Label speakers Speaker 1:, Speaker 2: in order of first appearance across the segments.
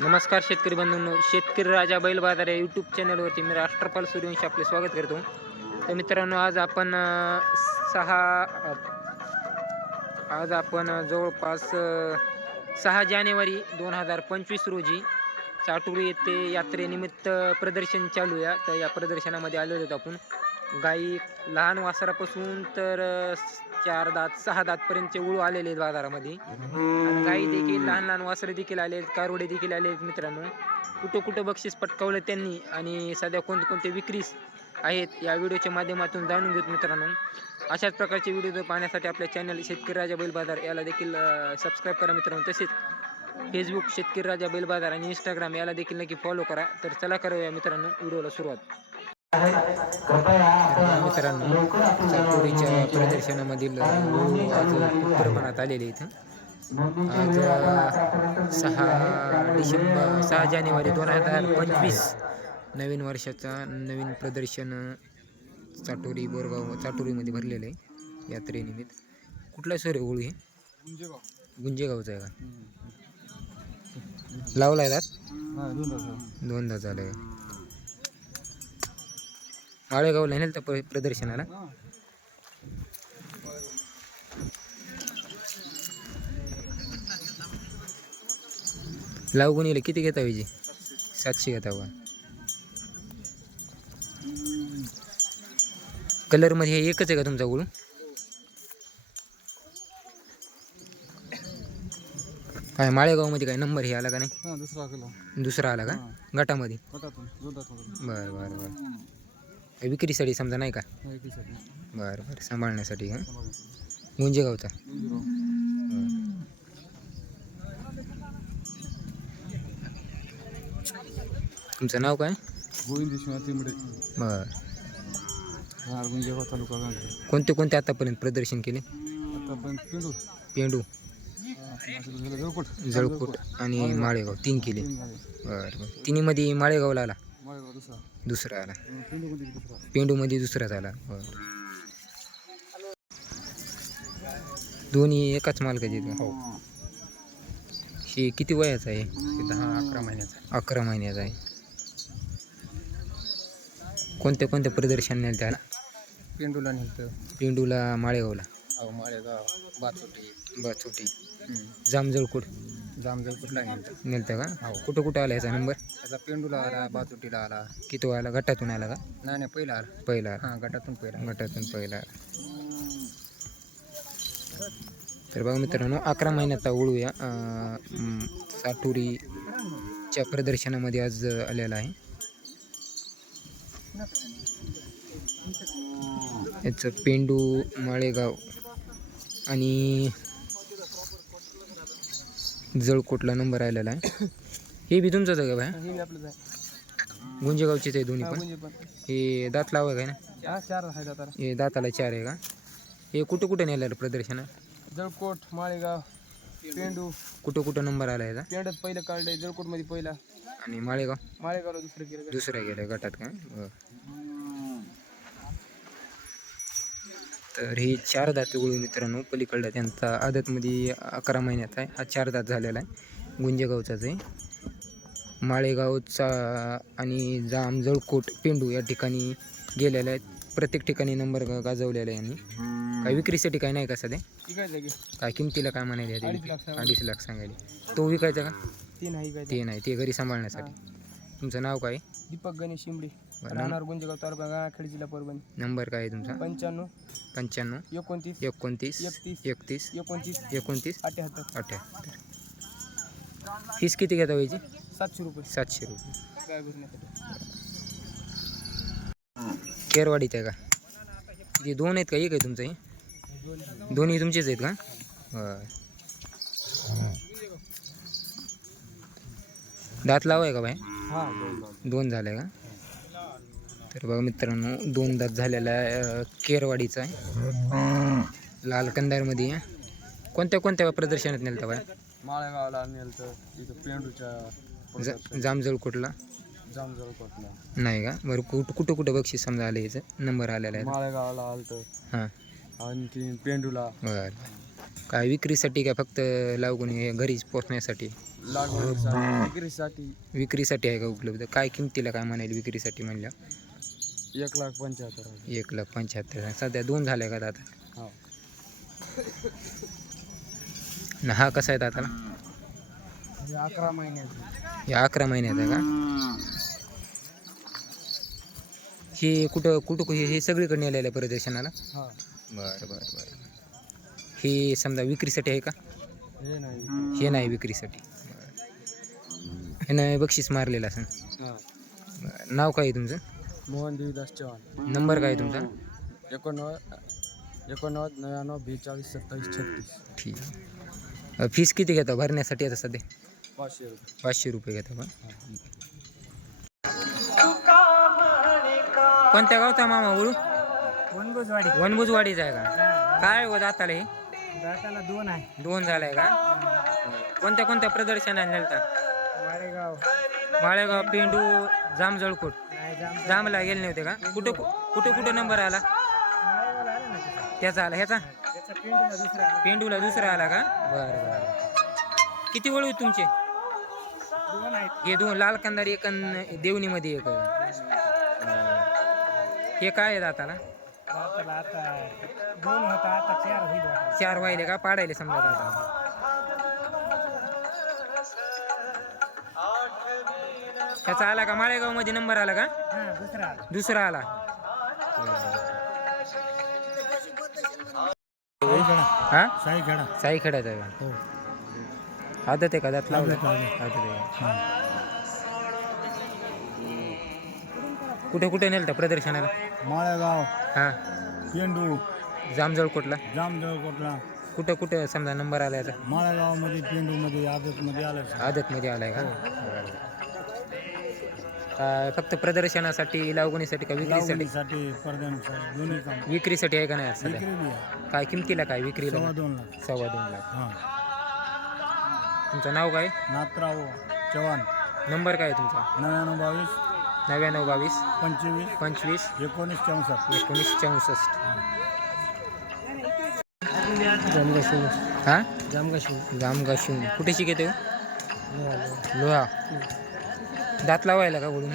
Speaker 1: नमस्कार शेतकरी बंधूंनो शेतकरी राजा बैल बाजार या यूट्यूब चॅनलवरती मी राष्ट्रपाल सूर्यवंशी आपले स्वागत करतो. तर मित्रांनो आज आपण सहा आज आपण जवळपास सहा जानेवारी दोन हजार पंचवीस रोजी चाटुरी येथे यात्रेनिमित्त प्रदर्शन चालू या तर या प्रदर्शनामध्ये आलेलो आहोत आपण. गाई लहान वासरापासून तर चार दात सहा दातपर्यंतचे उळू आलेले आहेत बाजारामध्ये. आणि गाई देखील लहान लहान वासरे देखील आले आहेत कारोडे देखील आले आहेत मित्रांनो. कुठं कुठं बक्षीस पटकावलं त्यांनी आणि सध्या कोणते विक्रीस आहेत या व्हिडिओच्या माध्यमातून जाणून घेत मित्रांनो. अशाच प्रकारचे व्हिडिओ पाहण्यासाठी आपल्या चॅनल शेतकरी राजा बैल बाजार याला देखील सबस्क्राईब करा मित्रांनो. तसेच फेसबुक शेतकरी राजा बैल बाजार आणि इंस्टाग्राम याला देखील नक्की फॉलो करा. तर चला करूया मित्रांनो व्हिडिओला सुरुवात. मित्रांनो चाकोरीच्या प्रदर्शनामधील प्रमाणात आलेले इथं. आज सहा डिसेंबर सहा जानेवारी दोन हजार पंचवीस नवीन वर्षाचा नवीन प्रदर्शन चाटोरी बोरगाव चाटोरीमध्ये भरलेलं आहे यात्रेनिमित्त. कुठला सर ओळू? हे गुंजेगावचा आहे का? लावला आहे. दोनदा झालं. आहे माळेगावला नेलं तर प्रदर्शनाला? लाव गुणीला किती घेता पाहिजे सातशे घेता बा. कलरमध्ये हे एकच आहे का तुमचा गुळू? काय माळेगावमध्ये काय नंबर हे आला का नाही?
Speaker 2: हा दुसरा
Speaker 1: आला का? गटामध्ये? बरं बरं बरं. विक्रीसाठी समजा नाही का? बरं बरं. सांभाळण्यासाठी का? गुंजेगावचा तुमचं नाव काय?
Speaker 2: गोविंद
Speaker 1: बरं.
Speaker 2: हा गुंजेगाव तालुका
Speaker 1: कोणते कोणते आतापर्यंत प्रदर्शन केले?
Speaker 2: पिंडू.
Speaker 1: पेंडू.
Speaker 2: जळकोट.
Speaker 1: आणि माळेगाव. तीन केले. बरं बरं. तिन्हीमध्ये माळेगावला आला?
Speaker 2: दुसरा.
Speaker 1: दुसरा आला.
Speaker 2: पिंडू मध्ये दुसरा?
Speaker 1: पेंडूमध्ये दुसराच आला बरं दोन्ही एकाच मालकाचे?
Speaker 2: हो.
Speaker 1: हे. किती वयाचं आहे?
Speaker 2: दहा अकरा महिन्याचा
Speaker 1: अकरा महिन्याचा आहे. कोणत्या कोणत्या प्रदर्शन नेलं त्याला
Speaker 2: पेंडूला नेलं
Speaker 1: पेंडूला माळेगावला.
Speaker 2: माळेगाव बाचोटी
Speaker 1: बाचोटी जामजळकोट.
Speaker 2: जाम जळकोटला नेलं
Speaker 1: नेलतं का?
Speaker 2: हो.
Speaker 1: कुठं कुठं आला याचा नंबर
Speaker 2: त्याचा पेंडूला आला बाचोटीला आला.
Speaker 1: किती आला? गटातून आला का?
Speaker 2: नाही नाही पहिला आला.
Speaker 1: पहिला आला.
Speaker 2: हा गटातून पहिला
Speaker 1: गटातून पहिला आला. तर बघा मित्रांनो अकरा महिन्याचा ओळूया अं, साटुरीच्या प्रदर्शनामध्ये आज आलेला आहे. याचं पेंडू माळेगाव आणि जळकोटला नंबर आलेला आहे. हे बी तुमचंच आहे का
Speaker 2: हे आपलं आहे.
Speaker 1: गुंजेगावचेच आहे दोन्ही पण?
Speaker 2: पण.
Speaker 1: हे दात लावा काय ना?
Speaker 2: हा चार आहे दाताला.
Speaker 1: हे दाताला चार आहे का? हे कुठं कुठं नेलेलं प्रदर्शन
Speaker 2: जळकोट माळेगाव पेंडू.
Speaker 1: कुठं कुठं नंबर आला याचा
Speaker 2: पेंडत पहिलं काढलंय जळकोटमध्ये पहिला.
Speaker 1: आणि माळेगाव?
Speaker 2: माळेगावला दुसरं केलं.
Speaker 1: दुसऱ्या गेल्या गटात का? बरं. तर हे चार दात गोळी मित्रांनो पलीकडला त्यांचा आदतमध्ये अकरा महिन्याचा आहे. हा चार दात झालेला आहे. गुंजेगावचाच आहे. माळेगावचा आणि जाम जळकोट पेंडू या ठिकाणी गेलेला आहे. प्रत्येक ठिकाणी नंबर गाजवलेला आहे यांनी. काय विक्रीसाठी काय नाही का सध्या? काय किमतीला काय म्हणायला
Speaker 2: अडीच? लाख
Speaker 1: सांगायला. तो विकायचा का?
Speaker 2: तीन आहे काय
Speaker 1: ते नाही. ते घरी सांभाळण्यासाठी. तुमचं नाव काय?
Speaker 2: दीपक गणेश शिंबडे. राहणार गुंजेगाव तालुका गाळाखेड जिल्हा परभणी.
Speaker 1: नंबर काय आहे तुमचा?
Speaker 2: पंच्याण्णव.
Speaker 1: पंच्याण्णव.
Speaker 2: एकोणतीस.
Speaker 1: एकोणतीस.
Speaker 2: एकतीस.
Speaker 1: एकतीस.
Speaker 2: एकोणतीस.
Speaker 1: एकोणतीस.
Speaker 2: अठ्याहत्तर.
Speaker 1: अठ्याहत्तर. फीस किती घेता व्हायची
Speaker 2: सातशे रुपये.
Speaker 1: सातशे रुपये.
Speaker 2: गाय भरण्यासाठी.
Speaker 1: केरवाडीत आहे का? किती दोन आहेत का? एक आहे तुमचं हे? दोन्ही तुमचेच आहेत का? बरं दात लाव आहे का बाय
Speaker 2: हां
Speaker 1: दोन झाले का? तर बघा मित्रांनो दोन दात झालेला केरवाडीचा आहे. लाल कंदारमध्ये कोणत्या कोणत्या प्रदर्शनात नेलं बाय
Speaker 2: माळेगावला नेलं तर तिथं पेंडूच्या
Speaker 1: जा जामजळ कुठला
Speaker 2: जाम जळकोटला
Speaker 1: नाही का? बरं कुठं कुठं कुठं बक्षीस समजा आलं याचं? नंबर आलेला आहे.
Speaker 2: माळेगावला
Speaker 1: हां.
Speaker 2: आणखी पेंडूला.
Speaker 1: बरं. काय विक्रीसाठी का फक्त लागून घरीच पोचण्यासाठी
Speaker 2: विक्रीसाठी.
Speaker 1: विक्रीसाठी आहे का उपलब्ध? काय किमतीला काय म्हणाल विक्रीसाठी म्हणल्या?
Speaker 2: एक लाख पंच्याहत्तर हजार.
Speaker 1: एक लाख पंच्याहत्तर सध्या दोन झाले का दादा?
Speaker 2: हो.
Speaker 1: आणि हा कसा आहे
Speaker 2: हे अकरा महिन्याचे.
Speaker 1: हे अकरा महिन्यात आहे का? हे कुठं कुठं हे हे सगळीकडे नेलेलं आहे प्रदर्शनाला?
Speaker 2: हा.
Speaker 1: बरं बरं बरं. हे समजा विक्रीसाठी आहे का?
Speaker 2: हे नाही.
Speaker 1: हे नाही विक्रीसाठी. बक्षीस मारलेलं असं
Speaker 2: हा.
Speaker 1: नाव काय आहे तुमचं?
Speaker 2: मोहन देवीदास चव्हाण.
Speaker 1: नंबर काय आहे तुमचा?
Speaker 2: एकोणनव्वद एकोणनव्वद नव्याण्णव बेचाळीस सत्तावीस छत्तीस.
Speaker 1: ठीक आहे. फीस किती घेता? भरण्यासाठी आता सध्या?
Speaker 2: पाचशे रुपये.
Speaker 1: पाचशे रुपये घेता का? कोणत्या गावचा मामा ओळू
Speaker 2: वनबुजवाडी
Speaker 1: वनभुजवाडीचा आहे का? काय हो दाताला हे?
Speaker 2: दाताला दोन आहे.
Speaker 1: दोन झालाय का? कोणत्या कोणत्या प्रदर्शनात नेलता?
Speaker 2: माळेगाव.
Speaker 1: माळेगाव पेंडू जामजळकोट.
Speaker 2: नाही
Speaker 1: जामला गेले नव्हते का? कुठं कुठं कुठं नंबर आला? त्याचा आला ह्याचा?
Speaker 2: पेंडूला दुसरा
Speaker 1: आला का? बरं बरं किती वळू तुमचे? हे दोन लाल कंदारी एक देवणीमध्ये एक. हे काय आहे दाताला
Speaker 2: आता चार
Speaker 1: वाहिले का? पाडायले समजा आता. त्याचा आला का? माळेगावमध्ये नंबर आला का?
Speaker 2: हा दुसरा आला.
Speaker 1: दुसरा आला. हा?
Speaker 2: साई खेळा
Speaker 1: साई का
Speaker 2: हो.
Speaker 1: आदत आहे का दात लावला
Speaker 2: आदत आहे.
Speaker 1: आदत? कुठे कुठे नेलता प्रदर्शनाला?
Speaker 2: माळेगाव.
Speaker 1: हा.
Speaker 2: पेंडू
Speaker 1: जामजळकोटला?
Speaker 2: जामजळकोटला.
Speaker 1: कुठं कुठं समजा नंबर आला याचा?
Speaker 2: माळेगावमध्ये पेंडूमध्ये आदतमध्ये आलं.
Speaker 1: आदत मध्ये आलाय का? फक्त प्रदर्शनासाठी लावगणीसाठी का विक्रीसाठी?
Speaker 2: लावणीसाठी पडद्यानुसार दोन्ही काम.
Speaker 1: विक्रीसाठी आहे का नाही आज सध्या?
Speaker 2: विक्री बी आहे.
Speaker 1: काय किमतीला काय विक्रीला?
Speaker 2: सव्वा दोन लाख.
Speaker 1: सव्वा दोन लाख.
Speaker 2: हां.
Speaker 1: तुमचं नाव काय?
Speaker 2: नाथराव चव्हाण.
Speaker 1: नंबर काय आहे तुमचा?
Speaker 2: नव्याण्णव बावीस.
Speaker 1: नव्याण्णव बावीस.
Speaker 2: पंचवीस.
Speaker 1: पंचवीस.
Speaker 2: एकोणीस चौसष्ट.
Speaker 1: एकोणीस चौसष्ट.
Speaker 2: जामगाशी.
Speaker 1: हा?
Speaker 2: जामगाशी.
Speaker 1: जामगाशिवून कुठे शिकते हो? लोहा. दात लावायला का बोलून?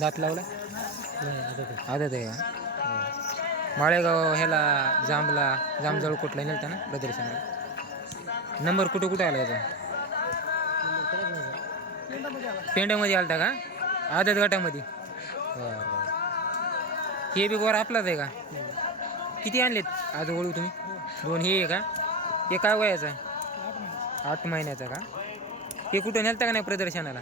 Speaker 1: दात लावला? आदत आहे का? हो. माळेगाव ह्याला जांभला जामजळ कुठला नेलता ना प्रदर्शनाला नंबर कुठं कुठं आला याचा? पेंड्यामध्ये आलता का? आदत गटामध्ये. हे बी गोर आपलाच आहे का? किती आणलेत आज ओळू तुम्ही? दोन हे आहे का हे काय वयाचा आठ महिन्याचा का? हे कुठं नेलता का नाही प्रदर्शनाला?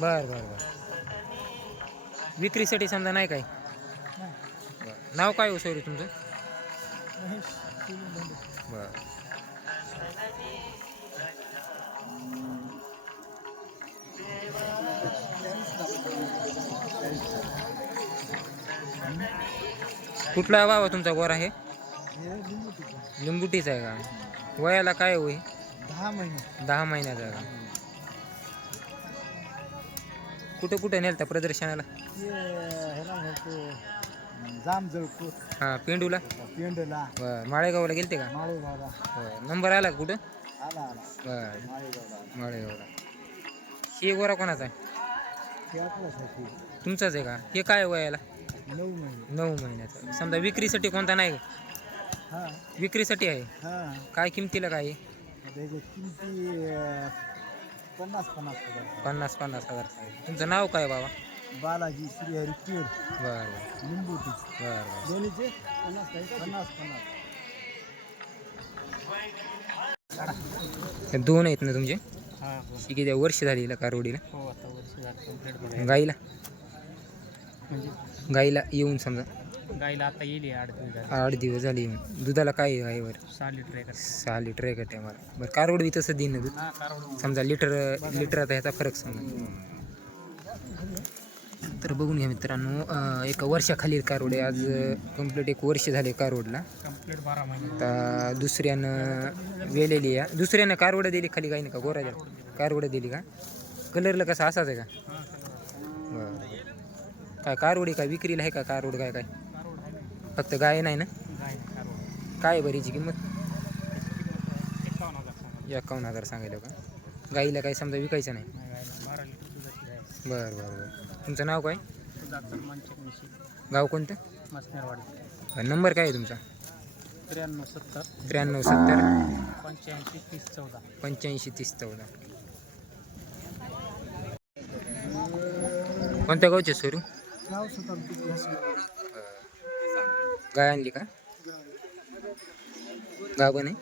Speaker 1: बर बर बर. विक्रीसाठी समजा नाही काय? बरं. नाव काय हो सॉरी तुमचं? बर. कुठला बाबा तुमचा गोरा आहे लिंबुटीचा आहे का? वयाला काय होई
Speaker 2: दहा महिने.
Speaker 1: दहा महिन्याचा आहे का? कुठं कुठं नेलता प्रदर्शनाला?
Speaker 2: जामजळकोट
Speaker 1: हां पेंडूला?
Speaker 2: पेंडूला.
Speaker 1: बरं माळेगावला गेलते का?
Speaker 2: माळेगावला.
Speaker 1: बरं नंबर आला का कुठं?
Speaker 2: आला आला.
Speaker 1: बरं.
Speaker 2: माळेगावला.
Speaker 1: माळेगावला. हे गोरा कोणाचा आहे?
Speaker 2: ते
Speaker 1: तुमचाच आहे का? हे काय वयाला?
Speaker 2: नऊ महिने.
Speaker 1: नऊ महिन्याचा. समजा विक्रीसाठी कोणता नाही
Speaker 2: हा.
Speaker 1: विक्रीसाठी आहे.
Speaker 2: हा.
Speaker 1: काय किमतीला काय आहे?
Speaker 2: त्याची किमती अं, पन्नास पन्नास हजार.
Speaker 1: पन्नास पन्नास हजार तुमचं नाव काय बाबा?
Speaker 2: बालाजी श्रीहरी केर
Speaker 1: बरं.
Speaker 2: लिंबूटी
Speaker 1: बरं बरं.
Speaker 2: दोन्हीचे पन्नास पन्नास पन्नास.
Speaker 1: हे दोन आहेत ना तुमचे?
Speaker 2: हा
Speaker 1: ही. किती वर्ष झाली का रोडीला?
Speaker 2: हो आता वर्ष झालं कंप्लीट
Speaker 1: गाईला?
Speaker 2: म्हणजे
Speaker 1: गाईला येऊन समजा.
Speaker 2: गाईला आता येईल आठ दिवस झाले
Speaker 1: आठ दिवस झाले. दुधाला काय आहे गाईवर
Speaker 2: सहा लिटर आहे
Speaker 1: सहा लिटर आहे का ते मला बरं कारोड बी तसं देईन ना दूध?
Speaker 2: हा कारवड
Speaker 1: समजा लिटर लिटर आता ह्याचा फरक समजा. तर बघून घ्या मित्रांनो अं, एका वर्षाखालील कारोड आहे. आज कंप्लीट एक वर्ष झाले कारोडला
Speaker 2: कंप्लीट बारा महिने.
Speaker 1: आता दुसऱ्यानं वेलेली आहे. दुसऱ्यानं कारवडं दिली खाली काही नाही का? गोराच्या? कारवडं दिली. का? कलरला कसा असाच आहे का? बरं. काय कारवडी काय विक्रीला आहे का? कारवड काय काय?
Speaker 2: कारवड
Speaker 1: फक्त गाय नाही ना? काय बरीची किंमत? एकावन्न हजार. सांगायला का? गाईला काही समजा विकायचं नाही.
Speaker 2: बारा
Speaker 1: बरं बरं बरं. तुमचं नाव काय? गाव कोणतं?
Speaker 2: मसनेरवाडी.
Speaker 1: नंबर काय आहे तुमचा?
Speaker 2: त्र्याण्णव सत्तर.
Speaker 1: त्र्याण्णव सत्तर.
Speaker 2: पंच्याऐंशी तीस चौदा.
Speaker 1: पंच्याऐंशी तीस चौदा. कोणत्या गावचे सरू? गाय आणली का? गाव आहे?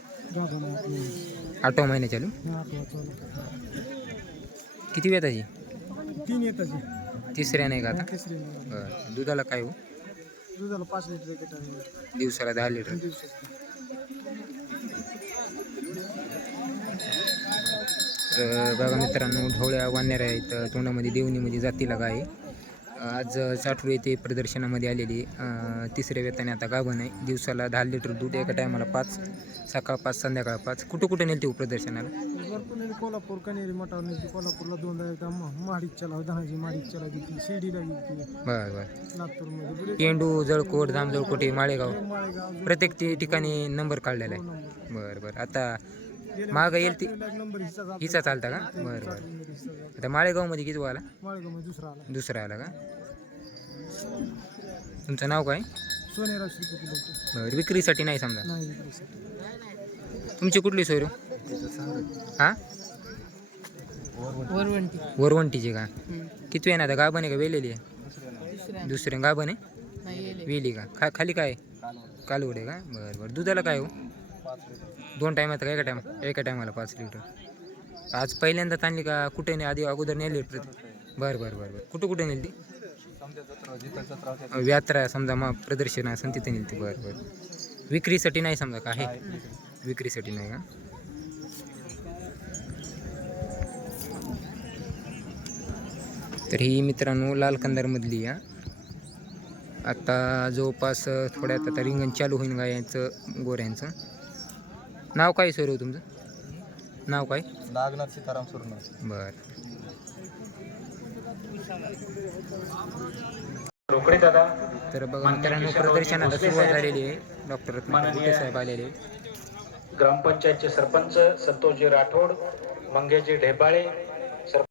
Speaker 1: आठवा महिने चालू. किती वेताची
Speaker 2: तीन येताचे.
Speaker 1: तिसऱ्या नाही का आता? बरं. दुधाला काय हो?
Speaker 2: दुधाला पाच लिटर
Speaker 1: दिवसाला दहा लिटर. तर बघा मित्रांनो ढवळ्या वाण्याऱ्या आहेत. तोंडामध्ये देवणीमध्ये जातीला गाय आहे. आज साठरू येथे प्रदर्शनामध्ये आलेली तिसऱ्या वेताने आता गाभण आहे. दिवसाला दहा लिटर दूध एका टायमाला पाच सकाळ पाच संध्याकाळ पाच. कुठं कुठं नेलते हो प्रदर्शनाला?
Speaker 2: भरपूर नेली. कोल्हापूर कनेरी मठावर नेली कोल्हापूरला दोनदा एकदा महाडीक चला दहाजी महाडीक चला गेली शिर्डीला गेली
Speaker 1: बरं बरं.
Speaker 2: नागपूरमध्ये
Speaker 1: पेंडू जळकोट धामजळकोटे माळेगाव.
Speaker 2: माळेगाव.
Speaker 1: प्रत्येक ती ठिकाणी नंबर काढलेला आहे. बरं बरं. आता मागं येईल ती. हिचा चालता. का? बरं बरं. आता माळेगावमध्ये किती आला
Speaker 2: माळेगावमध्ये दुसरा आला.
Speaker 1: दुसरा आला का? तुमचं नाव काय?
Speaker 2: सोनेराव श्रीपती डॉक्टर
Speaker 1: बरं विक्रीसाठी नाही समजा.
Speaker 2: नाही विक्रीसाठी.
Speaker 1: तुमची कुठली सोयरू? हां?
Speaker 2: वरवंटी.
Speaker 1: वरवंटीची का? किती आहे ना आता? गाभण आहे का वेलेली आहे? दुसऱ्या गाभण आहे? वेली का? खा खाली काय? कालवड. आहे का? बरं बरं. दुधाला काय हो? दोन टायमात का? एका टायमा एका टायमाला पाच लिटर आज पहिल्यांदा आणली का? कुठे नाही? आधी अगोदर नेली प्रति. बरं बरं बरं बरं. कुठं कुठे नेली यात्रा समजा मग प्रदर्शन असं तिथे नेली ती बरं बरं. विक्रीसाठी नाही समजा का? आहे. विक्रीसाठी नाही का? तर ही मित्रांनो लाल कंदारमधली या. आता जवळपास थोड्यात आता रिंगण चालू होईन गायांचं गोऱ्यांचं? नाव काय सर हो तुमचं? नाव काय?
Speaker 2: नागनाथ सीताराम सुरणार
Speaker 1: बर.
Speaker 3: रोकडे दादा
Speaker 1: तर बघा मित्रांनो प्रदर्शनाला सुरुवात झालेली आहे. डॉक्टर रत्नाकर साहेब आलेले.
Speaker 3: ग्रामपंचायतचे सरपंच संतोषजी राठोड मंगेजी ढेबाळे सर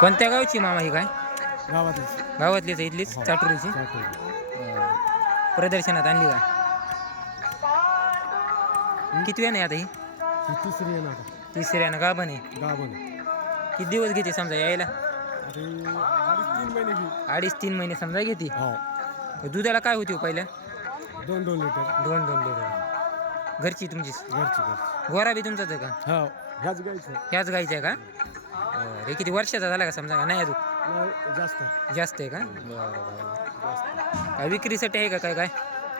Speaker 1: कोणत्या गावची मामा ही काय?
Speaker 2: गावातली
Speaker 1: गावातलीच इथलीच चाटुरीची? बरं. प्रदर्शनात आणली का? किती वेळ नाही आता ही?
Speaker 2: ही तिसरी आहे. ना आता
Speaker 1: तिसऱ्यानं गाभण आहे. किती दिवस घेते समजा यायला?
Speaker 2: अरे अडीच तीन महिने घे
Speaker 1: अडीच तीन महिने समजा घेते?
Speaker 2: हो.
Speaker 1: दुधाला काय होती हो पहिल्या
Speaker 2: दोन दोन लिटर.
Speaker 1: दोन दोन लिटर. घरची तुमची?
Speaker 2: घरची घरची.
Speaker 1: गोरा बी तुमचाच आहे का?
Speaker 2: हो. ह्याच गायचं
Speaker 1: ह्याच गाईचं आहे का? बरं. हे किती वर्षाचा झाला का समजा? का नाही अजून?
Speaker 2: नाही जास्त
Speaker 1: जास्त आहे का? बरं बरं. काय विक्रीसाठी आहे का काय काय?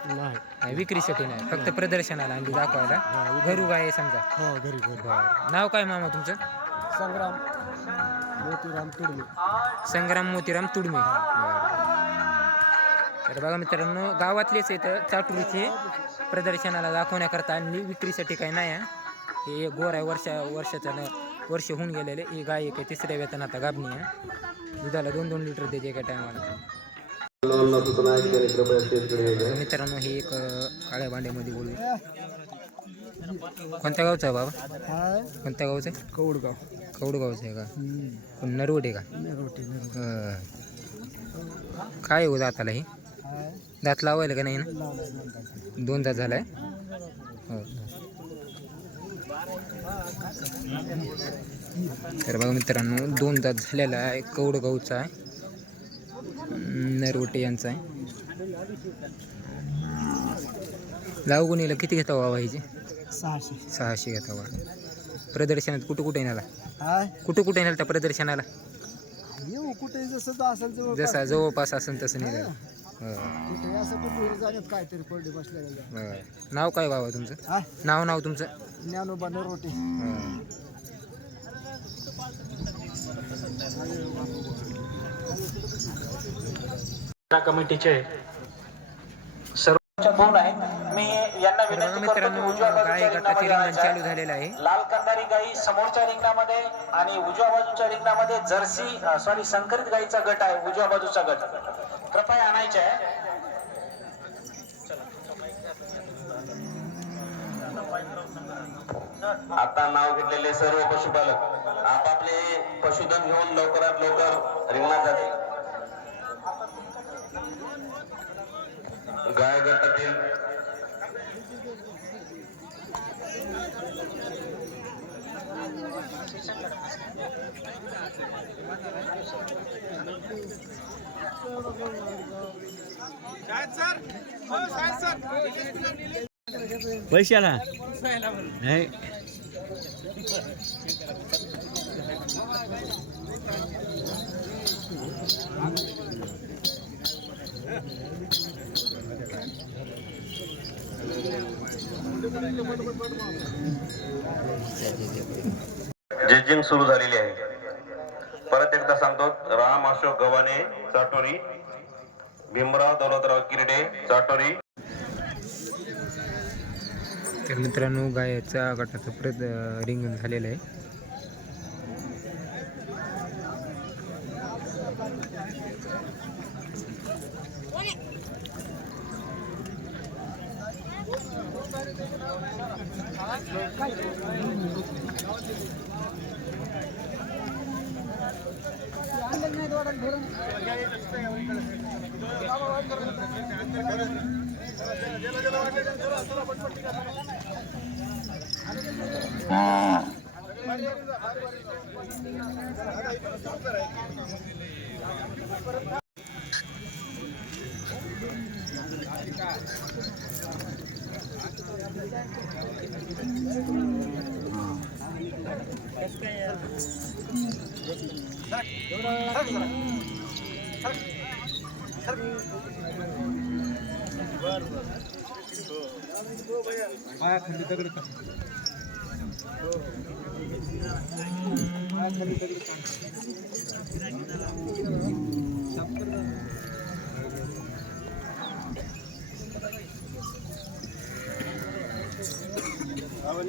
Speaker 2: नाही.
Speaker 1: विक्रीसाठी नाही फक्त प्रदर्शनाला आणली दाखवायला. घरू गाय समजा.
Speaker 2: हो घरी
Speaker 1: नाव काय मामा तुमचं?
Speaker 2: संग्राम मोतीराम तुडमे.
Speaker 1: संग्राम मोतीराम तुडमे. तर बघा मित्रांनो गावातलेच आहेत चाटुरीचे प्रदर्शनाला दाखवण्याकरता आणली विक्रीसाठी काही नाही आहे. हे गोर आहे वर्षा वर्षाचा न वर्ष होऊन गेलेले ही गाय एक आहे तिसऱ्या वेतन आता गाबणी आहे. दुधाला दोन दोन लिटर देते एका टायमाला. मित्रांनो हे एक काळ्या भांड्यामध्ये बोलू. कोणत्या गावचा आहे बाबा? कोणत्या गावचं आहे?
Speaker 2: कौडगाव.
Speaker 1: कौडगावचं आहे का? नरवट आहे का काय हो दाताला हे? दात लावायला का नाही ना? दोन तास झालाय? हो. तर बघा मित्रांनो दोन तास झालेला आहे कौडगावचा. आहे नरवटे यांचा आहे. लावगुणीला किती घेता व्हावा ह्याचे
Speaker 2: सहाशे.
Speaker 1: सहाशे घेता वा प्रदर्शनात कुठं कुठे
Speaker 2: हाय
Speaker 1: कुठं कुठे नेलं त्या प्रदर्शनाला?
Speaker 2: येऊ कुठे जसं तो असेल जवळ
Speaker 1: जसा जवळपास असेल तसं नेलं हो. नाव काय बाबा तुमचं?
Speaker 2: हा?
Speaker 1: नाव नाव तुमचं?
Speaker 2: ज्ञानोबा नरोटे
Speaker 1: हं.
Speaker 3: कमिटीचे सर्वोच्च दोन आहेत मी यांना
Speaker 1: तर बघा
Speaker 3: विनंती करतो की
Speaker 1: मित्रांनो
Speaker 3: उजव्या बाजूच्या रिंगणामध्ये
Speaker 1: रिंगण चालू झालेलं आहे.
Speaker 3: आहे. लाल कंदारी गाई समोरच्या रिंगणामध्ये आणि उजव्या बाजूच्या रिंगणामध्ये जर्सी सॉरी संकरित गाईचा गट आहे उजव्या बाजूचा गट. कृपया आणायचे आहे.
Speaker 4: आता नाव घेतलेले सर्व पशुपालक. आपापले पशुधन घेऊन लवकरात लवकर रिंगणात जातील गाय गटातील
Speaker 5: पैशाला? नाही.
Speaker 4: जजिंग सुरू झालेली आहे. परत एकदा सांगतो राम अशोक गव्हाणे चाटोरी. भीमराव दौलतराव किरडे चाटोरी.
Speaker 1: तर मित्रांनो गायचा गटाचा प्रत रिंग झालेला आहे. पाया खाली दगड पाया खाली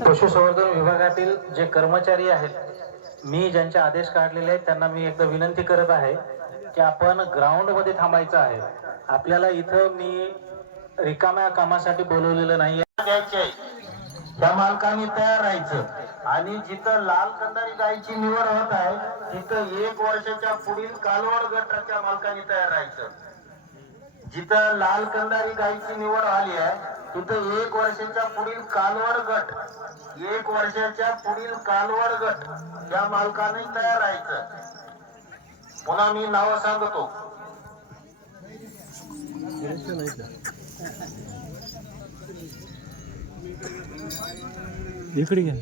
Speaker 6: पशुसंवर्धन विभागातील जे कर्मचारी आहेत मी ज्यांचे आदेश काढलेले आहेत त्यांना मी एकदा विनंती करत आहे की आपण ग्राउंडमध्ये थांबायचं आहे. आपल्याला इथं मी रिकाम्या कामासाठी बोलवलेलं नाही द्यायचे त्या मालकाने तयार राहायचं. आणि जिथं लाल कंदारी गायची निवड होत आहे तिथं एक वर्षाच्या पुढील कालवड गटाच्या मालकाने तयार राहायचं. जिथं लाल कंदारी गायची निवड आली आहे तिथं एक वर्षाच्या पुढील कालवड गट एक वर्षाच्या पुढील कालवड गट या मालकाने तयार राहायचं. पुन्हा मी नाव सांगतो.
Speaker 5: इकडे घ्या